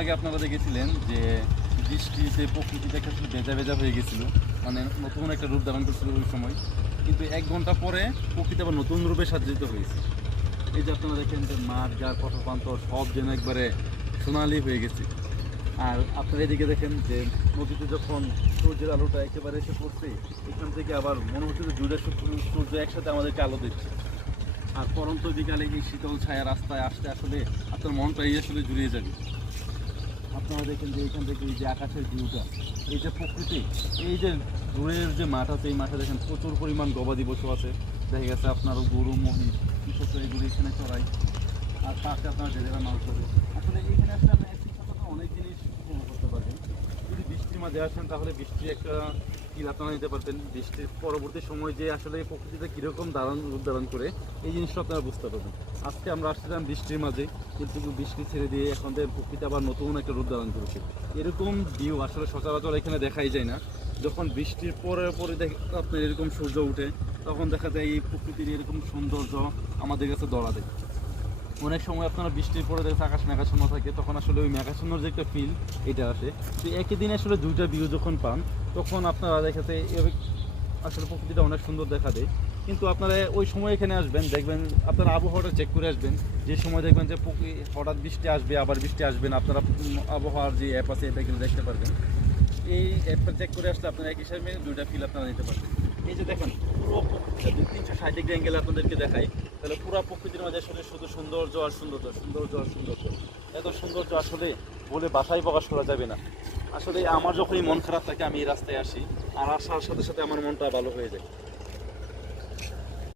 আগে আপনারা দেখেছিলেন যে বৃষ্টিতে প্রকৃতিটা আসলে ভেজা ভেজা হয়ে গেছিল, মানে নতুন একটা রূপ ধারণ করছিল ওই সময়। কিন্তু 1 ঘন্টা পরে প্রকৃতি আবার নতুন রূপে সাজ্জিত হয়েছে। এই যে আপনারা দেখেন যে মাঠ গাছ পথপ্রান্তর সব যেন একবারে সোনালি হয়ে গেছে। আর আপনারা এদিকে দেখেন যে নদীতে যখন সূর্যের আলোটা একেবারে এসে পড়ছে, এখান থেকে আবার মনে হচ্ছে যে দুইটা সূর্য একসাথে আমাদেরকে আলো দিচ্ছে। আর পরন্ত বিকালে এই শীতল ছায়া রাস্তায় আসতে আসলে আপনার মনটাই আসলে জুড়িয়ে যাবে। আপনারা দেখেন যে এখান থেকে এই যে আকাশের ভিউটা, এই যে প্রকৃতি, এই যে দূরের যে মাঠ আছে, এই মাঠে দেখেন প্রচুর পরিমাণ গবাদি পশু আছে। দেখা গেছে আপনারও গরু মহিষ বিশেষ করে এগুলো এখানে চড়াই। আর পাশে আপনার জেলেরা মাছ ধরে। আসলে এখানে আসলে আপনি একই সাথে অনেক জিনিস উপভোগ করতে পারবেন। যদি বৃষ্টির মাঝে আসেন তাহলে বৃষ্টির একটা ফিল আপনারা নিতে পারবেন। বৃষ্টির পরবর্তী সময় যে আসলে প্রকৃতিতে কীরকম রূপ ধারণ করে, এই জিনিসটা আপনারা বুঝতে পারবেন। আজকে আমরা আসছিলাম বৃষ্টির মাঝে, কিন্তু বৃষ্টি ছেড়ে দিয়ে এখন প্রকৃতি আবার নতুন একটা রূপ ধারণ করেছে। এরকম ভিউ আসলে সচরাচর এখানে দেখাই যায় না। যখন বৃষ্টির পরে আপনার এরকম সূর্য উঠে, তখন দেখা যায় এই প্রকৃতির এরকম সৌন্দর্য আমাদের কাছে ধরা দেয়। অনেক সময় আপনারা বৃষ্টির পরে দেখে আকাশ মেঘাচ্ছন্ন থাকে, তখন আসলে ওই মেঘাচ্ছন্নর যে একটা ফিল এটা আসে। তো একই দিনে আসলে দুইটা ভিউ যখন পান, তখন আপনারা দেখাতে আসলে প্রকৃতিটা অনেক সুন্দর দেখা দেয়। কিন্তু আপনারা ওই সময় এখানে আসবেন, দেখবেন আপনারা আবহাওয়াটা চেক করে আসবেন। যে সময় দেখবেন যে হঠাৎ বৃষ্টি আসবে, আবার বৃষ্টি আসবে না, আপনারা আবহাওয়ার যে অ্যাপ আছে এটা কিন্তু দেখতে পারবেন। এই অ্যাপটা চেক করে আসলে আপনারা এক হিসাবে দুইটা ফিল আপনারা নিতে পারবেন। এই যে দেখেন পুরো প্রকৃতিটা 360 অ্যাঙ্গেলে আপনাদেরকে দেখাই, তাহলে পুরো প্রকৃতির মাঝে আসলে শুধু সৌন্দর্য আর সৌন্দর্য, সৌন্দর্য আর সৌন্দর্য। এত সৌন্দর্য আসলে বলে বাসায় প্রকাশ করা যাবে না। আসলে আমার যখনই মন খারাপ থাকে আমি এই রাস্তায় আসি, আর আসার সাথে সাথে আমার মনটা ভালো হয়ে যায়।